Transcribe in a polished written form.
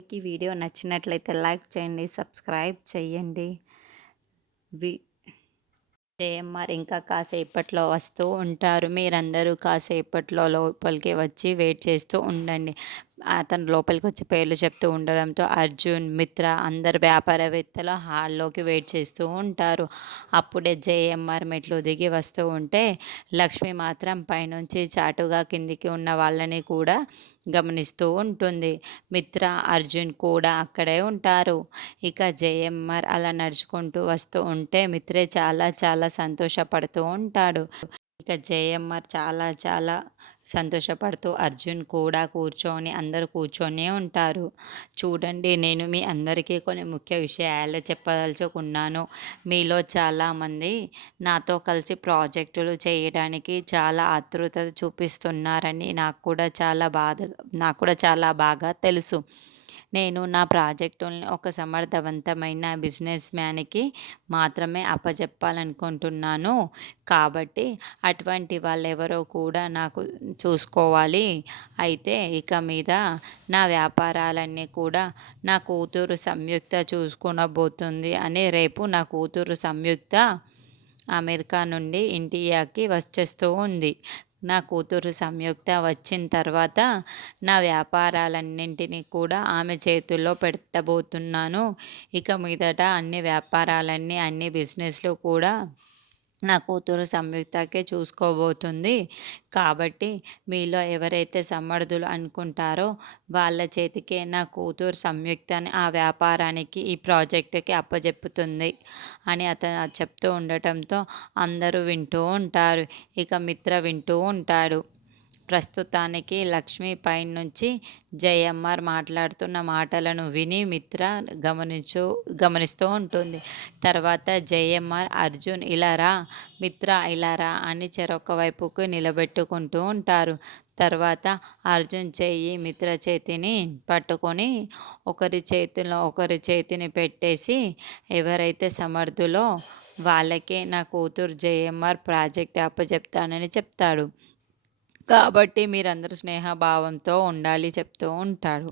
ఈ వీడియో నచ్చినట్లయితే లైక్ చేయండి, సబ్స్క్రైబ్ చేయండి. వి జేఎంఆర్ ఇంకా కాసేపట్లో వస్తూ ఉంటారు. మీరందరూ కాసేపట్లో లోపలికి వచ్చి వెయిట్ చేస్తూ ఉండండి. అతను లోపలికొచ్చి పేర్లు చెప్తూ ఉండడంతో అర్జున్, మిత్ర అందరు వ్యాపారవేత్తలు హాల్లోకి వెయిట్ చేస్తూ ఉంటారు. అప్పుడే జేఎంఆర్ మెట్లు దిగి వస్తూ ఉంటే లక్ష్మి మాత్రం పైనుంచి చాటుగా కిందికి ఉన్న వాళ్ళని కూడా గమనిస్తూ ఉంటుంది. మిత్ర, అర్జున్ కూడా అక్కడే ఉంటారు. ఇక జేఎంఆర్ అలా నడుచుకుంటూ వస్తూ ఉంటే మిత్రే చాలా చాలా సంతోషపడుతూ ఉంటాడు. ఇక జేఎంఆర్ చాలా చాలా సంతోషపడుతూ అర్జున్ కూడా కూర్చొని అందరూ కూర్చొనే ఉంటారు. చూడండి, నేను మీ అందరికీ కొన్ని ముఖ్య విషయాలు చెప్పదలుచుకున్నాను. మీలో చాలామంది నాతో కలిసి ప్రాజెక్టులు చేయడానికి చాలా ఆతృత చూపిస్తున్నారని నాకు కూడా చాలా బాగా తెలుసు. నేను నా ప్రాజెక్టుల్ని ఒక సమర్థవంతమైన బిజినెస్ మ్యాన్‌కి మాత్రమే అప్పజెప్పాలనుకుంటున్నాను. కాబట్టి అటువంటి వాళ్ళెవరో కూడా నాకు చూసుకోవాలి. అయితే ఇక మీద నా వ్యాపారాలన్నీ కూడా నా కూతురు సంయుక్త చూసుకొనబోతుంది అని రేపు నా కూతురు సంయుక్త అమెరికా నుండి ఇండియాకి వచ్చేస్తూ ఉంది. నా కూతురు సంయుక్త వచ్చిన తర్వాత నా వ్యాపారాలన్నింటినీ కూడా ఆమె చేతుల్లో పెట్టబోతున్నాను. ఇక మీదట అన్ని వ్యాపారాలన్నీ, అన్ని బిజినెస్‌లు కూడా నా కూతురు సంయుక్తకే చూసుకోబోతుంది. కాబట్టి మీలో ఎవరైతే సమర్థులు అనుకుంటారో వాళ్ళ చేతికే నా కూతురు సంయుక్తని ఆ వ్యాపారానికి, ఈ ప్రాజెక్ట్‌కి అప్పజెప్పుతుంది అని అతను చెప్తూ ఉండటంతో అందరూ వింటూ ఉంటారు. ఇక మిత్ర వింటూ ఉంటాడు. ప్రస్తుతానికి లక్ష్మి పైనుంచి జేఎంఆర్ మాట్లాడుతున్న మాటలను విని మిత్ర గమనిస్తూ ఉంటుంది. తర్వాత జేఎంఆర్, అర్జున్ ఇలా రా, మిత్ర ఇలా రా అని చెరొక వైపుకు నిలబెట్టుకుంటూ ఉంటారు. తర్వాత అర్జున్ చెయ్యి మిత్ర చేతిని పట్టుకొని ఒకరి చేతిలో ఒకరి చేతిని పెట్టేసి ఎవరైతే సమర్థులో వాళ్ళకే నా కూతురు జేఎంఆర్ ప్రాజెక్ట్ అప్పజెప్తానని చెప్తాడు. కాబట్టి మీరందరూ స్నేహభావంతో ఉండాలి చెప్తూ ఉంటాడు.